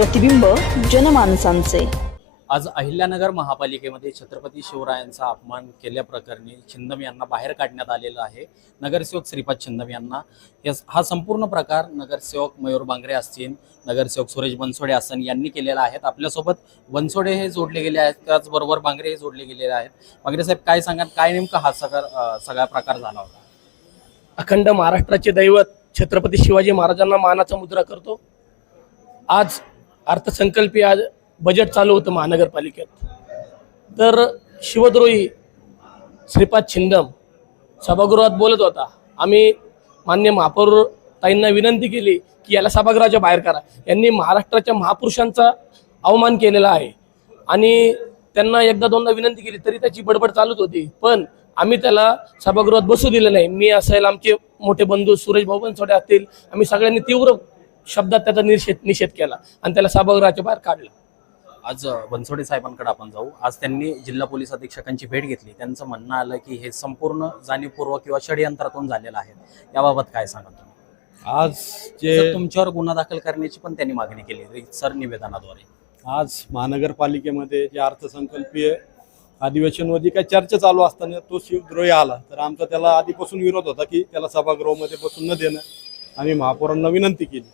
प्रतिबिंब जनमानसांचे। आज अहिल्यानगर महापालिकेमध्ये छत्रपती शिवरायांचा अपमान केल्याप्रकरणी छिंदम यांना बाहेर काढण्यात आलेलं आहे। नगरसेवक श्रीपाद छिंदम यांना हा संपूर्ण प्रकार नगरसेवक मयूर बांगरे असतील, नगरसेवक सुरेश बनसोडे असतील यांनी केलेला आहे। आपल्यासोबत बनसोडे हे जोडले गेले आहेत, त्याचबरोबर बांगरे हे जोडले गेलेले आहेत। बांगरे साहेब, काय सांगाल, काय नेमका हा सगळा प्रकार झाला होता? अखंड महाराष्ट्राचे दैवत छत्रपती शिवाजी महाराजांना मानाचा मुद्रा करतो। आज अर्थसंकल्पीय आज बजेट चालू होतं महानगरपालिकेत, तर शिवद्रोही श्रीपाद छिंदम सभागृहात बोलत होता। आम्ही मान्य महापौर ताईंना विनंती केली की याला सभागृहाच्या बाहेर करा। यांनी महाराष्ट्राच्या महापुरुषांचा अवमान केलेला आहे आणि त्यांना एकदा दोनदा विनंती केली तरी त्याची बडबड चालूच होती, पण आम्ही त्याला सभागृहात बसू दिले नाही। मी असेल, आमचे मोठे बंधू सुरेश भाऊ बनसोडे असतील, आम्ही सगळ्यांनी तीव्र शब्दात त्याचा निषेध केला आणि त्याला सभागृहाच्या बाहेर काढलं। आज बनसोडे साहेबांकडे आपण जाऊ। आज त्यांनी जिल्हा पोलीस अधीक्षकांची भेट घेतली। त्यांचं म्हणणं आलं की हे संपूर्ण जाणीवपूर्वक किंवा षडयंत्रातून झालेलं आहे। याबाबत काय सांगा तुम्ही? आज जे तुमच्यावर गुन्हा दाखल करण्याची पण त्यांनी मागणी केली रीतसर निवेदनाद्वारे। आज महानगरपालिकेमध्ये जे अर्थसंकल्पीय अधिवेशनवरती काही चर्चा चालू असताना तो शिवद्रोही आला, तर आमचा त्याला आधीपासून विरोध होता की त्याला सभागृहामध्ये बसून न देणं। आम्ही महापौरांना विनंती केली,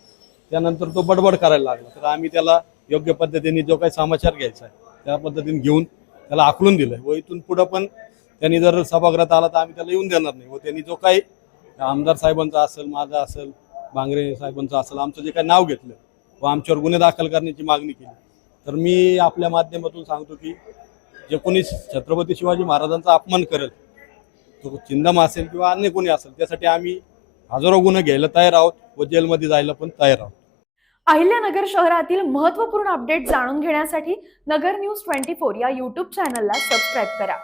त्यानंतर तो बडबड करायला लागला, तर आम्ही त्याला योग्य पद्धतीने जो काही समाचार घ्यायचा आहे त्या पद्धतीने घेऊन त्याला आकलून दिलं व इथून पुढं पण त्यांनी जर सभागृहात आला तर आम्ही त्याला येऊन देणार नाही। व त्यांनी जो काही आमदार साहेबांचा असेल, माझा असेल, बांगरे साहेबांचा असेल, आमचं जे काही नाव घेतलं व आमच्यावर गुन्हे दाखल करण्याची मागणी केली, तर मी आपल्या माध्यमातून सांगतो की जे कोणी छत्रपती शिवाजी महाराजांचा अपमान करेल, तो छिंदम असेल किंवा अन्य कोणी असेल, त्यासाठी आम्ही हजारो गुन्हे घ्यायला तयार आहोत व जेलमध्ये जायला पण तयार आहोत। अहिल्यानगर शहरातील महत्त्वपूर्ण अपडेट जाणून घेण्यासाठी नगर न्यूज 24 या यूट्यूब चॅनलला सबस्क्राईब करा।